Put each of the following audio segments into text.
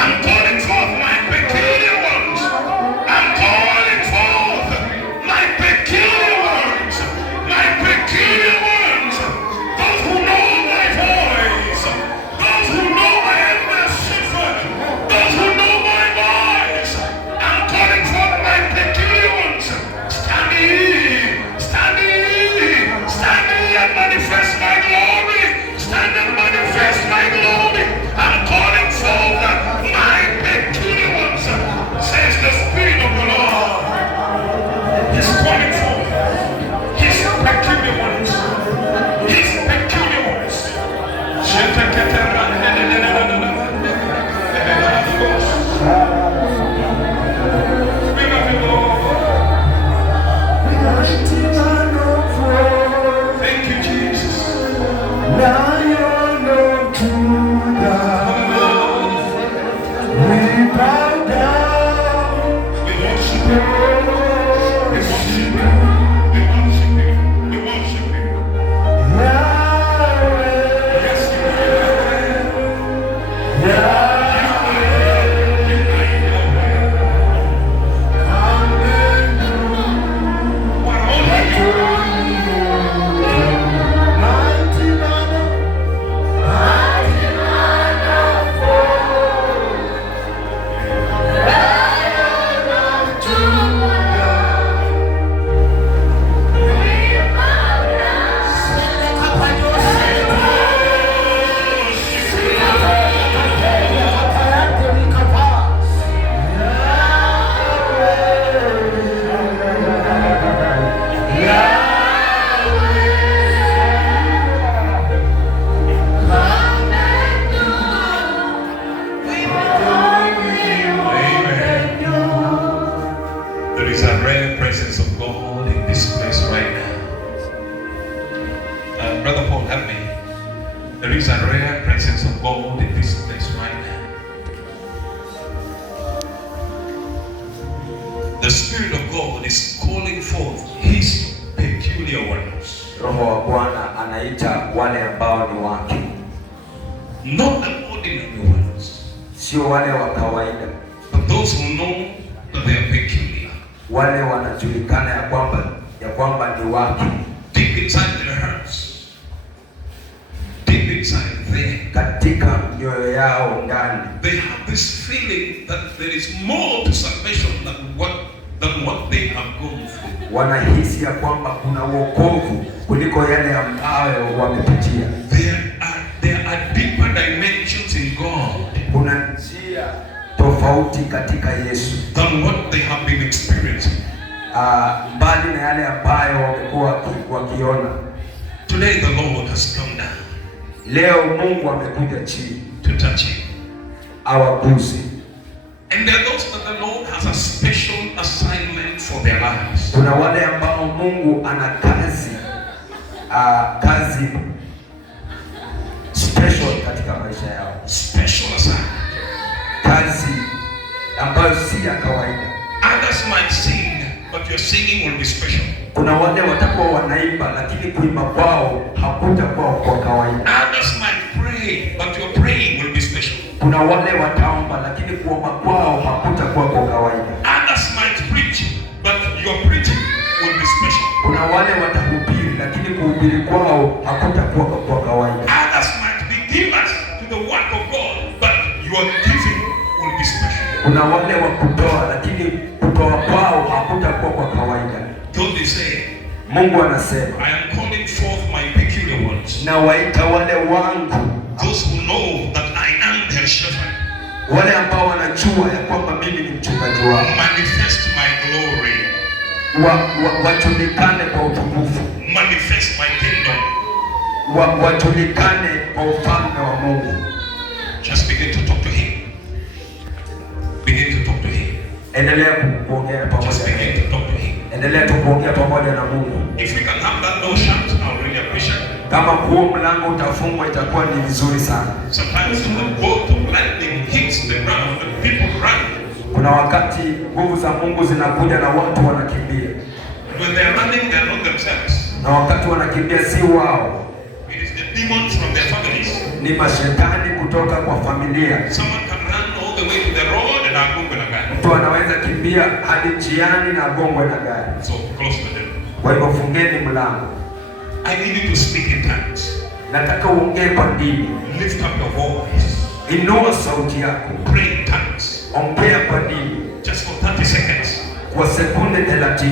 I'm calling forth my peculiar ones. I'm calling forth my peculiar ones. My peculiar ones. Those who know my voice. Those who know I am their shepherd. Those who know my voice. I'm calling forth my peculiar ones. Stand ye. Stand ye. Stand ye and manifest my glory. Stand and manifest my glory. I'm calling forth my peculiar ones, says the Spirit of the Lord. He's calling forth His peculiar ones. His peculiar ones. Thank you, Jesus. There is a rare presence of God in this place right now. The Spirit of God is calling forth His peculiar ones. Roho wa Bwana anaita wale ambao ni wake. Not the ordinary ones. Sio wale wa kawaida. But those who know that they are peculiar. Wale wanajulikana ya kwamba ni wake. Deep inside their hearts. Deep inside there. Katika mioyo yao ndani. They have this feeling that there is more to salvation than what they have gone through. Wanahisi ya kwamba kuna wokovu kuliko yale ambayo wamepitia. There are deeper dimensions in God. Kuna njia tofauti katika Yesu than what they have been experiencing. Mbali na yale ambayo wamekuwa wakiona. Today the Lord has come down. Leo Mungu amekuja chini to touch him. Awaguse. And there are those that the Lord has a special assignment for their lives. Kuna wale ambao Mungu ana kazi special katika maisha yao. Special assignment. Kazi ambayo si ya kawaida. Others might sing, but your singing will be special. Kuna wale watakuwa wanaimba lakini kuimba kwao hakutakuwa kwa kawaida. Others might pray, but your praying will be special. Kuna wale wataomba lakini kuomba kwao hakutakuwa kwa kawaida. Others might preach, but your preaching will be special. Kuna wale watahubiri lakini kuhubiri kwao hakutakuwa kwa kawaida. Others might be givers to the work of God, but your giving will be special. Kuna wale wa kutoa lakini kutoa kwao hakutakuwa kwa kawaida. God is saying, Mungu anasema, I am calling forth my peculiar ones. Na waita wale wangu, those who know that I am their shepherd. Wale ambao wanajua ya kwamba mimi ni mchungaji wao. Manifest my glory. Wajulikane kwa utukufu. Manifest my kingdom. Wajulikane kwa ufalme wa Mungu. Just begin to talk to him. Begin to talk to him. Endelea kuongea pamoja. Just begin to talk to him. Endelea tu kuongea pamoja na Mungu. If we can have that door shut, I'll really appreciate it. Kama huo mlango utafungwa itakuwa ni vizuri sana. Sometimes when the bolt of lightning hits the ground, people run. Kuna wakati nguvu za Mungu zinakuja na watu wanakimbia. When they're running, they're not themselves. Na wakati wanakimbia si wao. It is the demons from their families. Ni mashetani kutoka kwa familia. Someone can run all the way to the road na agongwe na gari. Mtu anaweza kimbia hadi njiani na agongwe na gari. So close the door. Kwa hivyo fungeni mlango. I need you to speak in tongues. Nataka uongee kwa ndimi. Lift up your voice. Inua sauti yako. Pray in tongues. Ongea kwa ndimi. Just for 30 seconds. Kwa sekunde 30.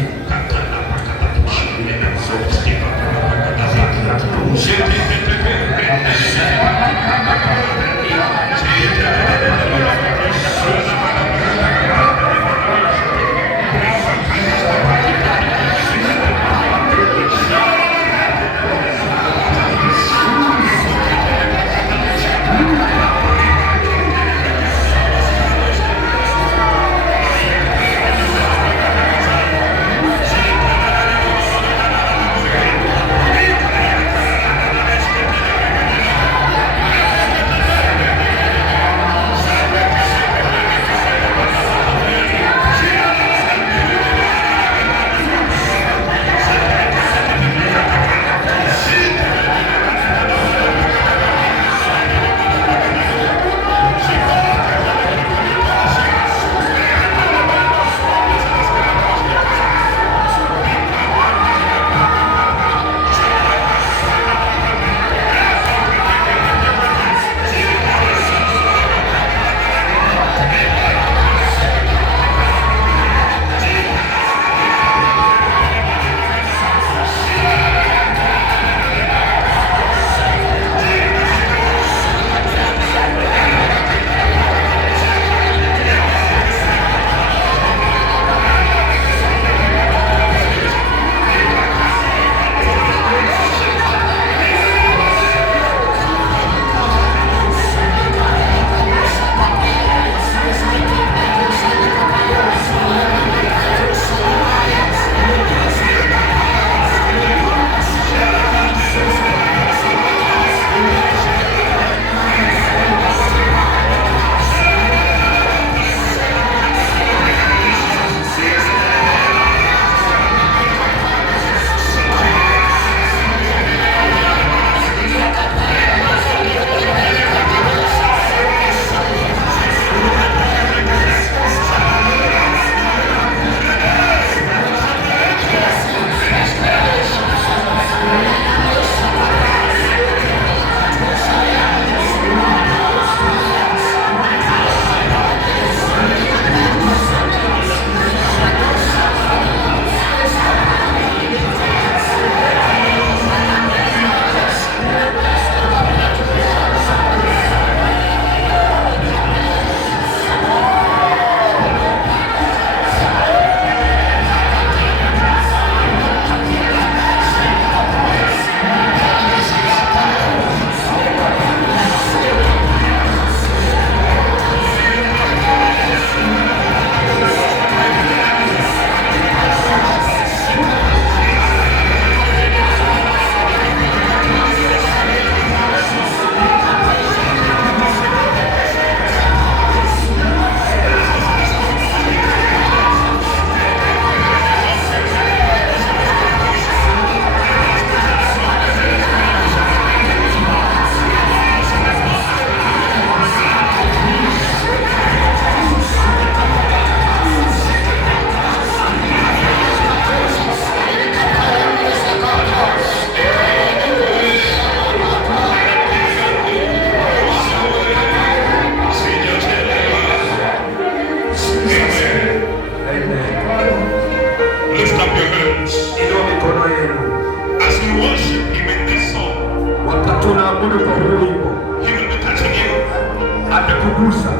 atakugusa,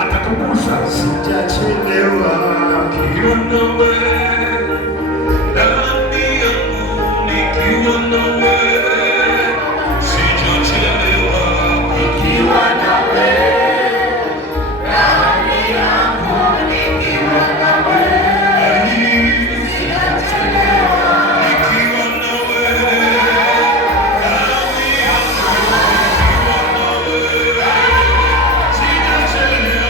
atakugusa. sijachelewa. Nikiwa nawe, ndani yangu, nikiwa nawe, sijachelewa. Nikiwa nawe, ndani yangu, nikiwa nawe, sijachelewa. Nikiwa nawe, ndani yangu, nikiwa nawe, sijachelewa.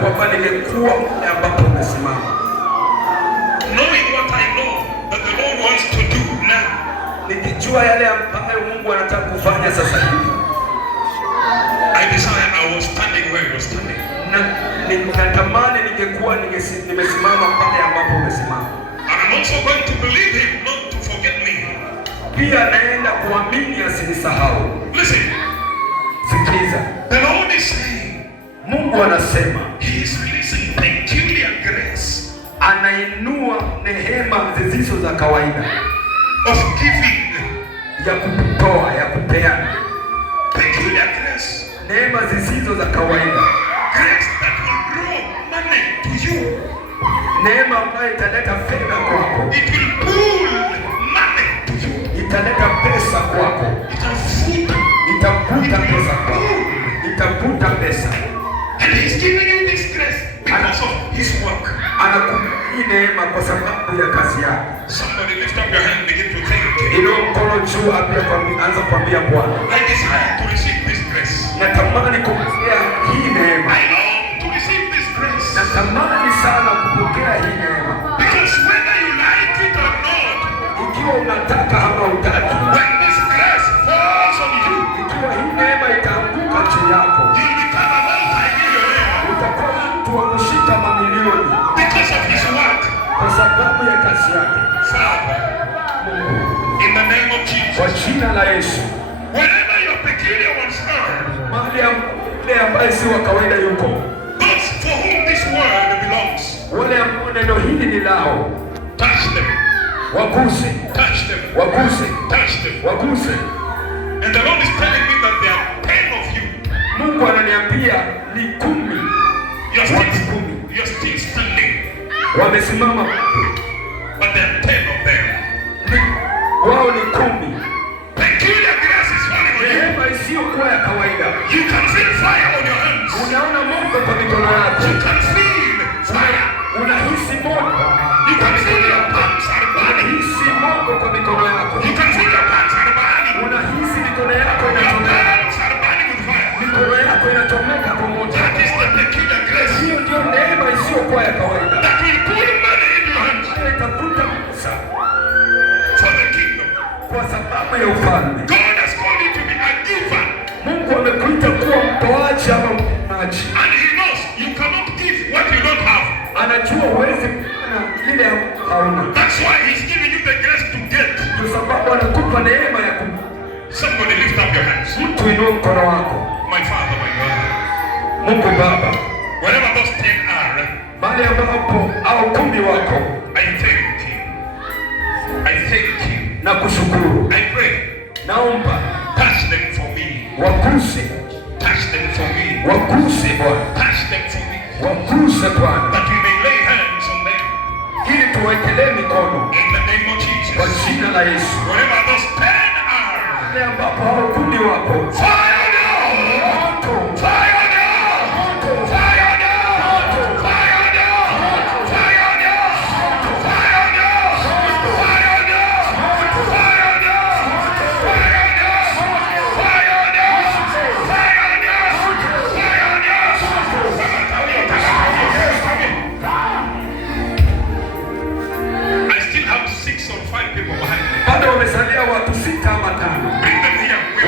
kwamba ningekuwa ambapo umesimama. Knowing what I know that the Lord wants to do now. Nikijua yale ambayo Mungu anataka kufanya sasa hivi. I desire I was standing where you were standing. Natamani ningekuwa nimesimama pale ambapo umesimama. And I'm also going to believe him not to forget me. Pia naenda kuamini asinisahau. Listen. Sikiliza. The Lord is saying, Mungu anasema, he is releasing peculiar grace. Anainua neema zisizo za kawaida. Of giving. Ya kutoa, ya kupeana. Peculiar grace. Neema zisizo za kawaida. Grace that will grow money to you. Neema ambayo italeta fedha kwako. It will pull money to you. Italeta pesa kwako. Itavuta pesa kwako. Itavuta pesa. And he's giving you this grace because of his work. Anakupa neema kwa sababu ya kazi yako. Somebody lift up your hand and begin to thank him. Inua mkono juu, anza kuambia Bwana, I desire to receive this grace. Natamani kupokea hii neema. I long to receive this grace. Natamani sana kupokea hii neema. Because whether you like it or not, ikiwa unataka ama hutaki, when this grace falls on you, ikiwa hii neema itaanguka juu yako, you'll become a multi-millionaire. Utakuwa mtu wa kushika mamilioni because of his work. Kwa sababu ya kazi yake. Father, in the name of Jesus, kwa jina la Yesu, wherever your peculiar ones are, mahali ambaye si wa kawaida yuko, those for whom this word belongs, wale ambao neno hili ni lao, touch them, waguse, touch them, waguse, touch them, waguse. And the Lord is telling me that there are 10 of you. Mungu ananiambia ni 10. You're still standing. Wamesimama, but there are 10 of them. Wao ni 10. Peculiar grace is falling on you. Neema isiyokuwa ya kawaida. You can feel fire on your hands. Unaona moto kwa mikono yako. You can feel fire. Unahisi moto. You can feel your palms are burning. Unahisi moto kwa mikono yako. You can feel your palms are burning. Unahisi mikono yako inachomeka. Your palms are burning with fire. Mikono yako inachomeka kwa moto. That is the peculiar grace. Hiyo ndio neema isiyokuwa ya kawaida. That will pull money in your hands. Itavuta pesa for the kingdom. Kwa sababu ya ufalme. God has called you to be a giver. Mungu amekuita kuwa mtoaji ama mpeanaji. And he knows you cannot give what you don't have. Anajua huwezi kupeana kile hauna. That's why he's giving you the grace to get. Kwa sababu anakupa neema ya Somebody lift up your hands. Mtu inua mkono wako. My Father, my God. Mungu Baba, wherever those 10 are, mahali ambapo au 10 wako, I thank you. I thank you. Na kushukuru. I pray. Naomba touch them for me. Waguse. Touch them for me. Waguse Bwana. Touch them for me. Waguse Bwana. That we may lay hands on them. Ili tuwekelee mikono. In the name of Jesus. Kwa jina la Yesu. Wherever those 10 are, mahali ambapo hao 10 wako, fire down. Moto. Fire down. Moto. Fire down. Fire down. Fire down. Fire down. Fire down. Fire down. Fire down. Fire down. Fire down. I still have 6 or 5 people behind me. Bado wamesalia watu 6 ama 5. Bring them here. We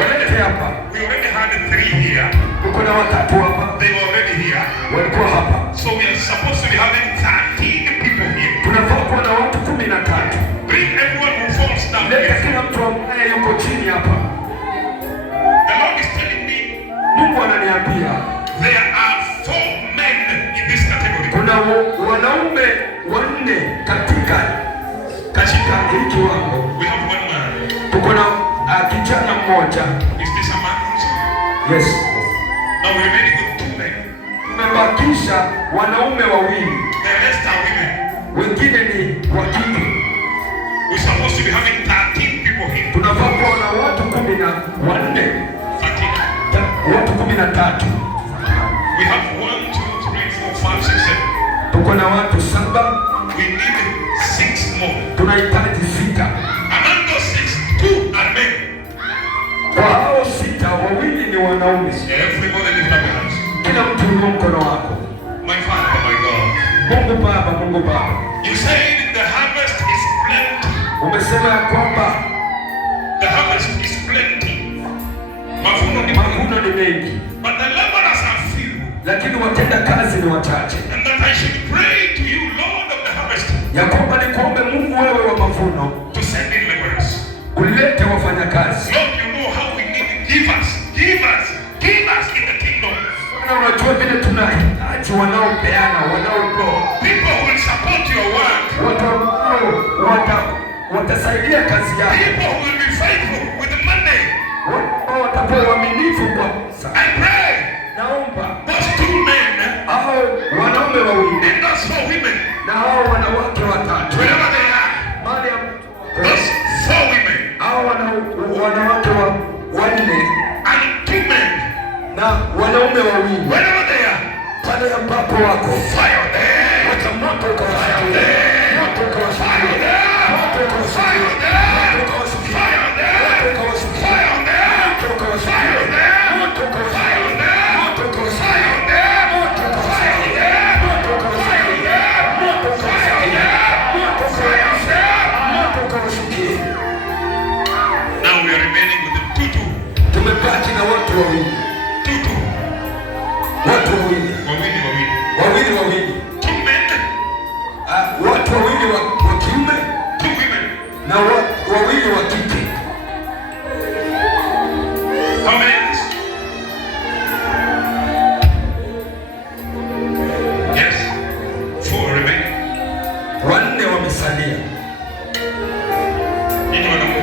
already had 3 here. Kuna watatu hapa. They were already here. Walikuwa hapa. So we are supposed to be having 13 people here. Tunafaa kuwa na watu 13. Bring everyone who falls down. Leta kila mtu ambaye yuko chini hapa. The Lord is telling me Mungu ananiambia there are 4 men in this category. kuna wanaume 4 katika hii kiwango. We have 1 man. Tuko na kijana mmoja. Is this a man? Yes. Now we're remaining with 2 men. Tumebakisha wanaume 2. The rest are women. Wengine ni wa kike. We're supposed to be having 13 people here. Tunafaa kuwa na watu 14. 13. Watu 13. We have 1, 2, 3, 4, 5, 6, 7. Tuko na watu 7. We need 6 more. Tunahitaji 6. Among those 6, 2 are men. Kwa hao 6, 2 ni wanaume. Everybody lift up your hands. Kila mtu inua mkono wako. My Baba, Mungu Baba. You said the harvest is plenty. Umesema ya kwamba the harvest is plenty. Mavuno ni mengi. But the laborers are few. Lakini watenda kazi ni wachache. And that I should pray to you, Lord of the harvest. Ya kwamba nikuombe Mungu wewe wa mavuno. To send in laborers. Ulete wafanyakazi. Lord, you know how we need givers. Givers in the kingdom. Unajua vile tunahitaji wanaopeana, wanaotoa. People who will support your work. Watasaidia kazi yako. People who will be faithful with the money. Watakuwa waaminifu kwa pesa. I pray. Naomba those two men. Hao wanaume wawili. And those four women. Na hao wanawake watatu. Wherever they are. Those four women. Hao wanawake wanne. And two men. Na wanaume wawili. Wherever they are. Pale ambapo wako. Fire there. Wata moto kwa fire there. Moto kwa fire there. Moto kwa fire there. Moto kwa fire there. Moto kwa fire there. Moto kwa fire there. Moto kwa fire there. Moto kwa fire there. Moto kwa fire there. Moto kwa fire there. Moto kwa fire there. Moto kwa fire there. Moto kwa fire. Now we are remaining with the two. Tumebaki na watu wawili. Watu wawili. Two men. Watu wawili wa kiume. Two women. Na wawili wa kike. How many is? Yes. Four remaining. Wanne wamesalia. Nini wanaume?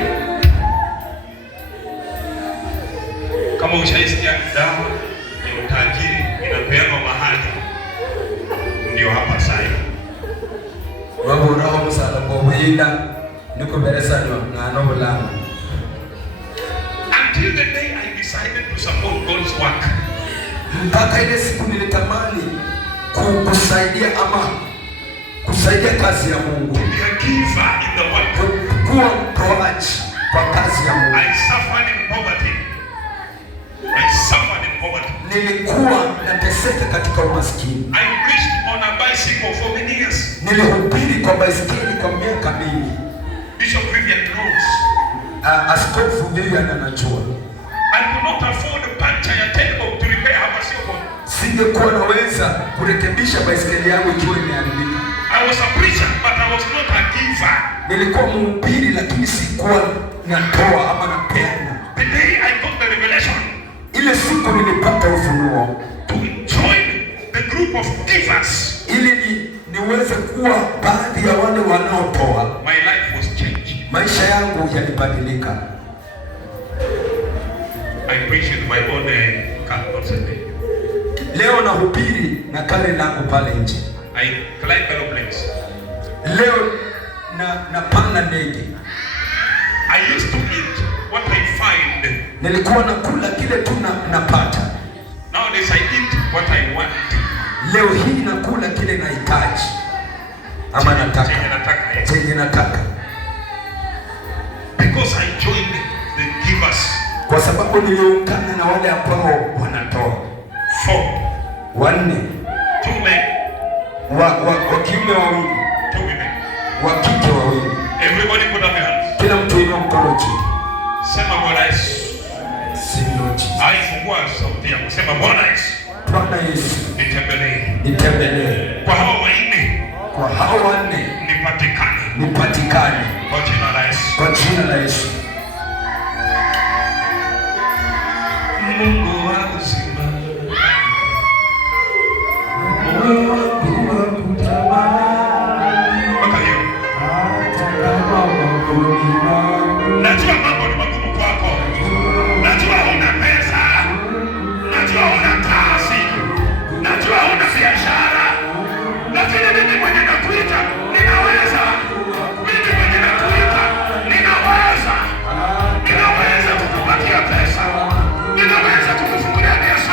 Kama ushaisikia dawa ya utajiri inapewa mahali, ndio hapa sasa. Wabo roho musala kwa wenda niko beresa na nobola. Until the day I decided to support God's work. Mpaka ile siku nilitamani kusaidia ama kusaidia kazi ya Mungu. To be a giver in the work. Kuwa mtoaji kwa kazi ya Mungu. I suffered in poverty. Nilikuwa nateseka katika umaskini. I preached on a bicycle for many years. Nilihubiri kwa baisikeli kwa miaka mingi. Bishop Vivian knows. Askofu Vivian anajua. I could not afford a puncture ya table to repair her bicycle. Singekuwa naweza kurekebisha baisikeli yangu ikiwa imeharibika. I was a preacher but I was not a giver. Nilikuwa mhubiri lakini sikuwa natoa ama napeana. The day I got the revelation, ile siku nilipata ufunuo to join the group of givers, ili niweze kuwa baadhi ya wale wanaotoa. My life was changed. Maisha yangu yalibadilika. I preach with my own car on Sunday. Leo nahubiri na kale langu pale nje. I climb aeroplanes. Leo napanda ndege. I used to eat what I find. Nilikuwa nakula kile tu napata. Nowadays I eat what I want. Leo hii nakula kile nahitaji ama nataka. Chenye nataka. Because I joined the givers. Kwa sababu niliungana na wale ambao wanatoa. 4. Wanne. 2 men. Wa kiume wawili. 2 women. Wa kike wawili. Everybody put up your hands. Kila mtu inua mkono chini. Sema Bwana Yesu. Fungua sauti yako. Sema Bwana Yesu. Bwana Yesu. Nitembelee. Kwa hao wanne. Kwa hao wanne. Nipatikane. Kwa jina la Yesu. Kwa jina la Yesu. Mungu wa uzima. Mungu wa kutamani. Mpaka hiyo. Najua mambo ni magumu kwako. Najua huna pesa. Najua huna kazi. Najua huna biashara. Lakini mimi mwenye nakuita ninaweza. Mimi mwenye nakuita ninaweza. Ninaweza kukupatia pesa. Ninaweza kukufungulia biashara.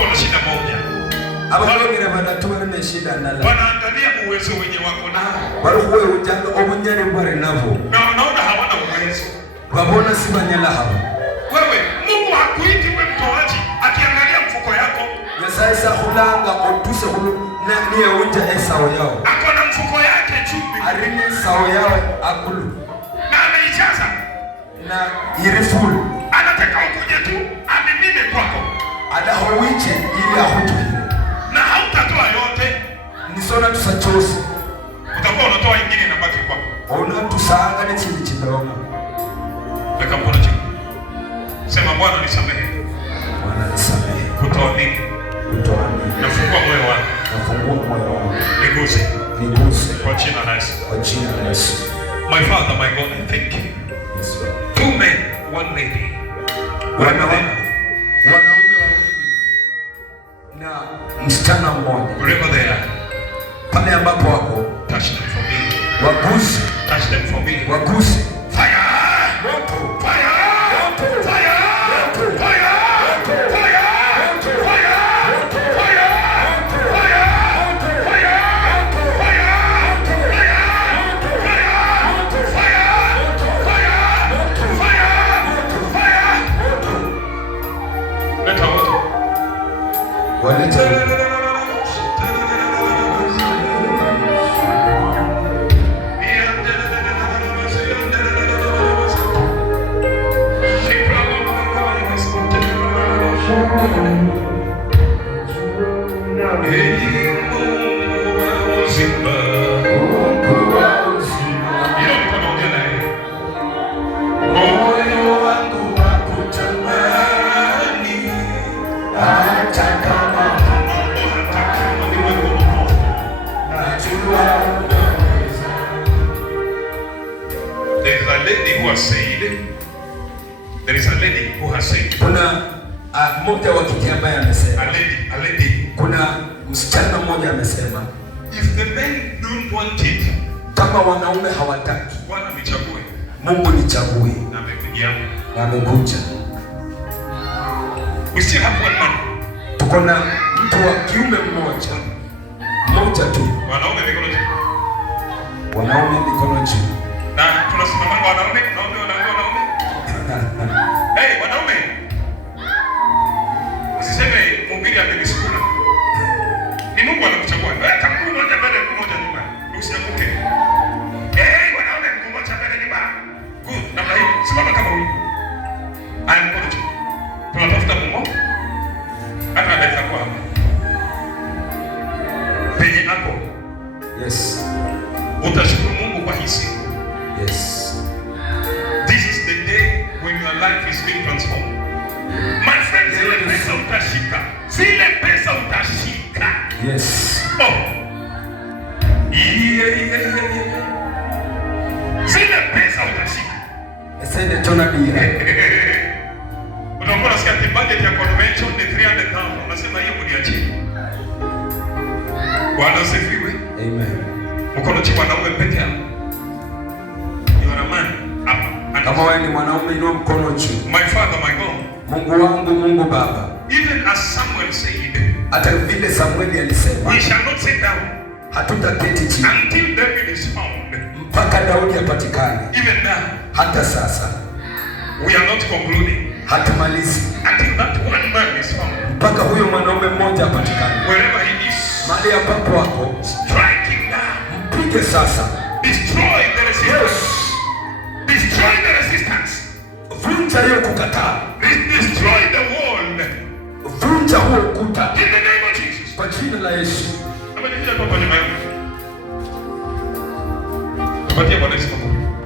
wako na shida moja. Abagongera banatuwa na shida ndala. Wanaangalia uwezo wenye wako nao. Bali wewe ujanga obunyane bware navo. Na wanaona hawana uwezo. Babona sibanyala haba. Wewe Mungu hakuiti wewe mtoaji, akiangalia mfuko yako. Sasa hulanga otuse hulu na niye unja esao yao. Ako na mfuko yake chumbi. Arine sao yao akulu. Na ameijaza. Na irifulu. Anataka ukuje tu amimine kwako. Ada howiche ili ahutuhire. Na hautatoa yote. Nisona tusachosi. Utakuwa unatoa ingine na baki kwako. Ona tusanga ne chini chidomo. Weka mkono chini. Sema Bwana nisamehe. Bwana nisamehe. Kutoamini. Nafungua moyo wangu. Nafungua moyo wangu. Niguse. Niguse. Kwa jina la Yesu. Kwa jina la Yesu. My Father, my God, I thank you. Yes, Lord. 2 men, 1 lady. Wanaume na msichana mmoja. Wherever they are. Pale ambapo wako. Touch them for me. Waguse. Touch them for me. Waguse. Fire! Moto. Fire! Moto. Fire! Moto. Fire! Moto. Fire! Moto. Fire! Moto. Fire! Moto. Fire! Moto. Fire! Moto. Fire! Moto. Fire! Moto. Fire! Moto. Fire! Moto. Fire! Moto. Fire! Moto. Fire! Moto. Leta moto. Waleta. There is a lady who has said. Kuna mmoja wa kike ambaye amesema. A lady. Kuna msichana mmoja amesema. If the men don't want it, kama wanaume hawataki, Bwana nichague. Mungu nichague. Na amepigia. Na amekuja. We still have one man. Tuko na mtu wa kiume mmoja. Mmoja tu. Wanaume mikono juu. Wanaume mikono juu. Na tunasimama kwa wanaume. Hey, wanaume. Usiseme mhubiri amenisukuma. Ni Mungu anakuchagua. Wewe kama mmoja mbele mmoja nyuma. Usianguke. Hey, wanaume mmoja mbele nyuma. Good. Namna hiyo. Simama kama huyu. Aya mkono juu. Tunatafuta Mungu. Hata anaweza kuwa hapa. Penye hapo. Yes. Utashukuru Mungu kwa hisi. Yes. This is the day when your life is being transformed. My friend, zile pesa utashika. Zile pesa utashika. Yes. Oh. Yeah. Zile pesa utashika. Esende tona dira. Unaona sikia budget ya convention ni 300,000. Unasema hiyo mniachie. Bwana asifiwe. Amen. Mkono chini wanaume peke yao. You are a man. Kama wewe ni mwanaume inua mkono juu. My Father, my God. Mungu wangu, Mungu Baba. Even as Samuel said. Hata vile Samueli alisema. We shall not sit down. Hatutaketi chini. Until David is found. Mpaka Daudi apatikane. Even now. Hata sasa. We are not concluding. Hatumalizi. Until that one man is found. Mpaka huyo mwanaume mmoja apatikane. Wherever he is. Mahali ambapo wako. Strike him down. Mpige sasa. Destroy the resistance. Yes. Destroy the resistance. Vunja hiyo kukataa. Destroy the wall. Vunja huo ukuta. In the name of Jesus. Kwa jina la Yesu. Ameniambia kwa nyuma yangu. Tupatie Bwana Yesu Mungu.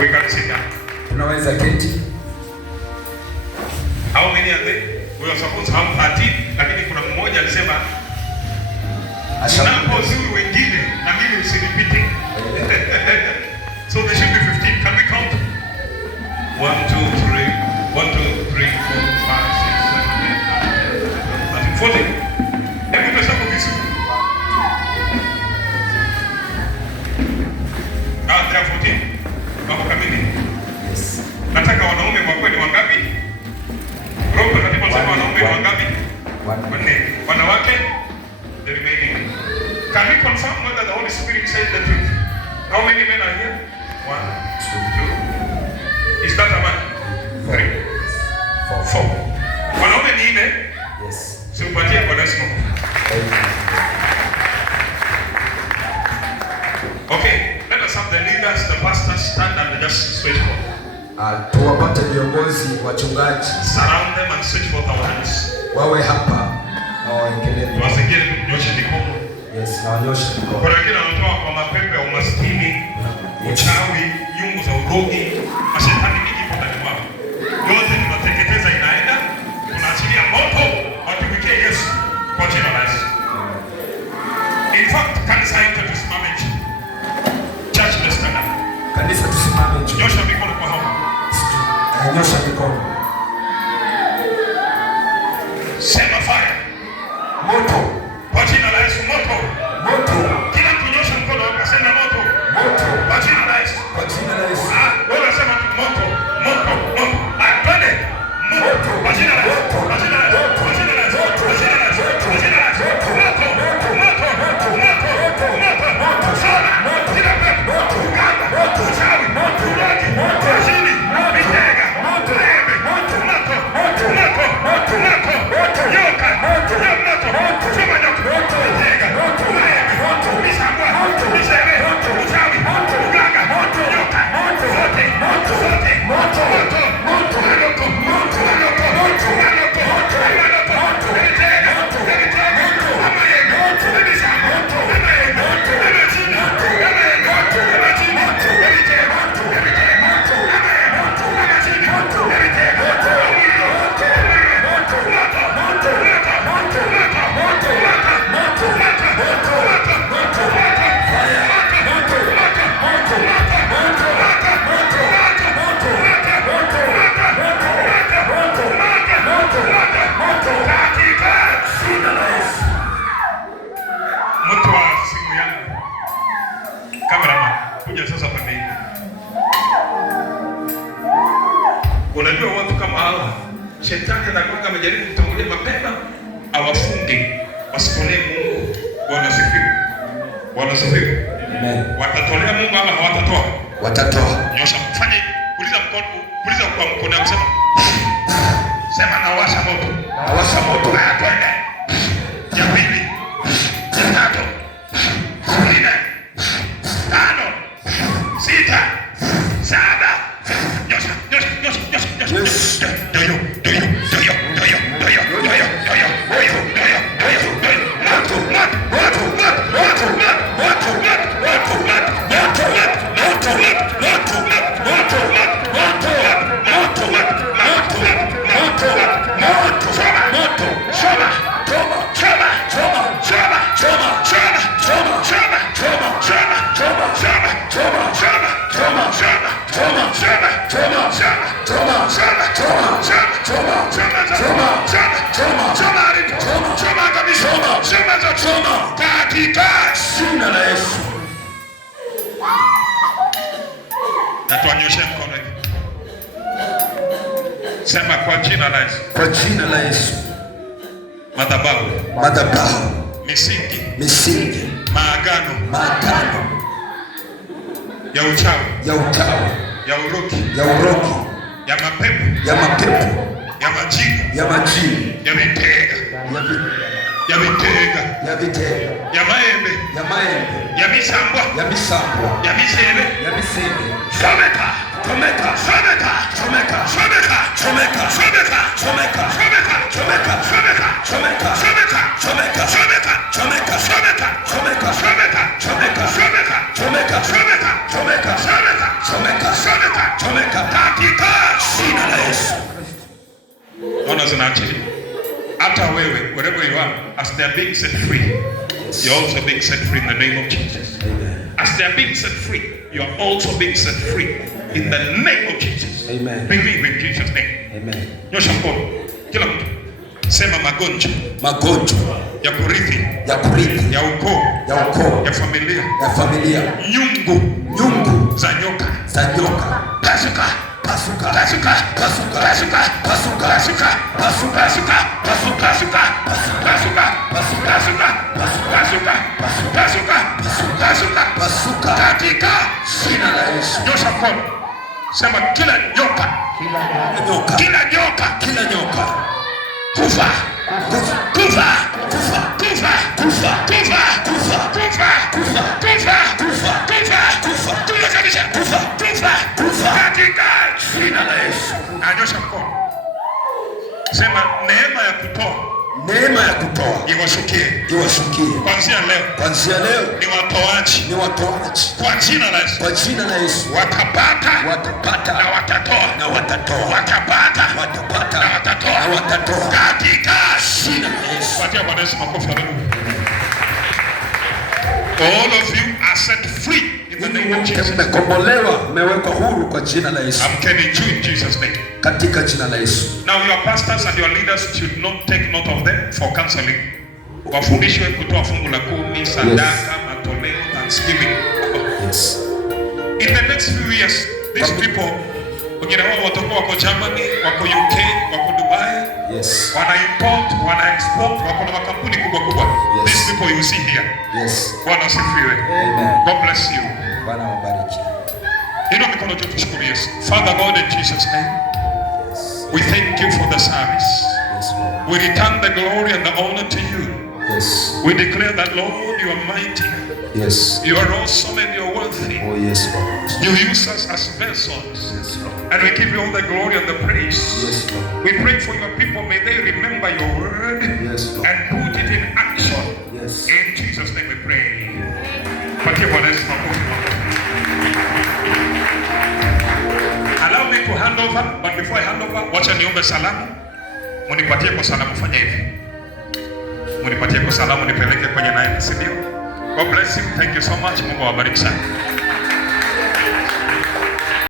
We can sit down. Tunaweza keti. How many are there? We are supposed to have 13, lakini kuna mmoja alisema napozuru wengine na mimi usinipite. So there should be 15. Can we count? 1, 2, 3. 1, 2, 3, 4, 5, 6, 7, 8, 9, 10, 11, 12, 13, 14. Hebu tuhesabu vizuri. There are 14. Mambo kamili. Yes. Nataka wanaume kwa kweli wangapi? Wanawake, the remaining. Can we confirm whether the Holy Spirit said the truth? How many men are here? 1, 2. Is that a man? 3, 4. Wanaume ni 4? Yes. Simpatie kwa Yesu. Okay, let us have the leaders, the pastors stand and just switch forth. Tuwapate viongozi wachungaji. Surround them and switch forth our hands. Wawe hapa na waendelee. Wasingine nyosha mikono. Yes, na nyosha mikono. Kuna wengine wanatoa kwa mapepo ya umaskini, uchawi, nyungu za urogi, mashetani mingi kwa ndani mwao. Yote tunateketeza inaenda, tunaachilia moto, watumikie Yesu kwa jina la Yesu. In fact, kanisa yetu tusimame chini. Church let's stand up. Kanisa tusimame chini. Nyosha mikono kwa hapo. Nyosha mikono. Sema fire. Moto. Kwa jina la Yesu moto. Moto. Kila kunyosha mkono akasema moto. Moto. Kwa jina la Yesu. Kwa jina la Yesu. Wewe sema moto. Moto. Moto. Twende. Moto. Kwa jina la Yesu. Kwa jina la Yesu. Kwa jina la Yesu. Kwa jina la Yesu. Kwa jina la Yesu. Moto. Moto. Moto. Moto. Moto. Moto. Sana. Kila pepo. Uganga. Moto. Uchawi. Moto. Urogi. Moto. Jini. Mitega. Moto. Ebe. Moto. Moto. Moto. Moto. Moto. Moto. Yoka. Moto. Moto. Choma nyoka. Moto. Mitega. Moto. Ebe. Moto. Misambwa. Moto. Misebe. Moto. Uchawi. Moto. Uganga. Moto. Yoka. Moto. Zote. Moto. Zote. Moto. Moto. Moto. Manoko. Moto. Manoko. Moto. Manoko. Moto. Manoko. Moto. Mitega. Moto. Mitega. Moto. Ama yebe. Moto. Misambwa. Moto. Ama yebe. Moto. Ama chini. Moto. Ama yebe. Moto. Ama chini. Moto. Mitega. Moto. Mitega. Moto. Ama yebe. Moto. Ama chini. Moto. Mitega. Moto. Moto wa simu yangu. Cameraman, kuja sasa pembeni. Unajua watu kama hawa, shetani anakuwa amejaribu kutangulia mapema awafunge wasitolee Mungu. Bwana sifiwe. Bwana sifiwe. Amen. Watatolea Mungu ama hawatatoa? Watatoa. Nyosha, fanye uliza mkono, uliza kwa mkono na kusema sema na washa moto. Na washa moto. Haya twende. Ya pili. Ya tatu. 4. 5. 6. 7. Nyosha, nyosha, nyosha, nyosha, nyosha. Yes. Doyo. Jina la Yesu. Na tuanyoshe mkono hivi. Sema kwa jina la Yesu. Kwa jina la Yesu. Madhabahu, misingi, maagano ya uchawi, ya urogi, ya mapepo, ya majini, ya mitega, ya maembe, ya misambwa, ya misebe. Chomeka. Ona zinaachilia. Hata wewe, wherever you are, as they are being set free, you're also being set free in the name of Jesus. As they are being set free, you are also being set free in the name of Jesus. Amen. Believe in Jesus' name. Amen. Nyosha mkono. Kila mtu. Sema magonjwa ya kurithi, ya ukoo, ya familia, nyungu za nyoka, pasuka, pasuka, pasuka, pasuka, pasuka, pasuka, pasuka, pasuka, pasuka, pasuka, pasuka, pasuka, pasuka, pasuka, pasuka, pasuka katika jina la Yesu. nyosha mkono, sema kila nyoka, Nyoka, kila nyoka, kila nyoka kufa, kufa, kufa, kufa, kufa, kufa, kufa, kufa, kufa, kufa, kufa, kufa, kufa, kufa, kufa kabisa, kufa, kufa, kufa, katika jina la Yesu. anyosha mkono, sema neema ya kutoa Neema ya kutoa iwashukie iwashukie kuanzia leo. kuanzia leo. Ni watoaji Ni watoaji kwa jina la Yesu, kwa jina la Yesu. watapata Watapata na watatoa, na watatoa, watapata watapata na watatoa, na watatoa katika jina la Yesu. patia Bwana Yesu makofi. Haleluya. All of you are set free in the name of Jesus. Mmekombolewa, mmewekwa huru kwa jina la Yesu. Amkeni juu in Jesus name. Katika jina la Yesu. Now your pastors and your leaders should not take note of them for counseling. Wafundishwe kutoa fungu la 10, sadaka, matoleo, thanksgiving. Yes. In the next few years, these people, wengine wao watakuwa wako Germany, wako UK, wako Dubai, Yes. wana import, wana export, wako na makampuni kubwa kubwa. Yes. These people you see here. Yes. Bwana asifiwe. Amen. God bless you. Bwana wabariki. Inua mikono juu tushukuru Yesu. Father God, in Jesus name, we thank you for the service. Yes, Lord. We return the glory and the honor to you. Yes. We declare that, Lord, you are mighty. Yes. You are awesome and you are worthy. Oh, yes, Lord. You use us as vessels. Yes, Lord. And we give you all the glory and the praise. Yes, Lord. We pray for your people. May they remember your word Yes, Lord. and put it in action. Yes. In Jesus' name we pray. Patia Bwana Yesu makofi. Allow me to hand over, but before I hand over, wacha niombe salamu. Munipatie kwa salamu, fanya hivi. Munipatie kwa salamu nipeleke kwenye naye, si ndio? God bless you. Thank you so much. Mungu awabariki sana.